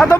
Atau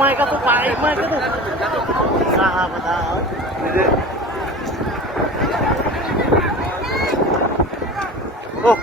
May ka to, paik may ka to. Saha pa tao. Oh,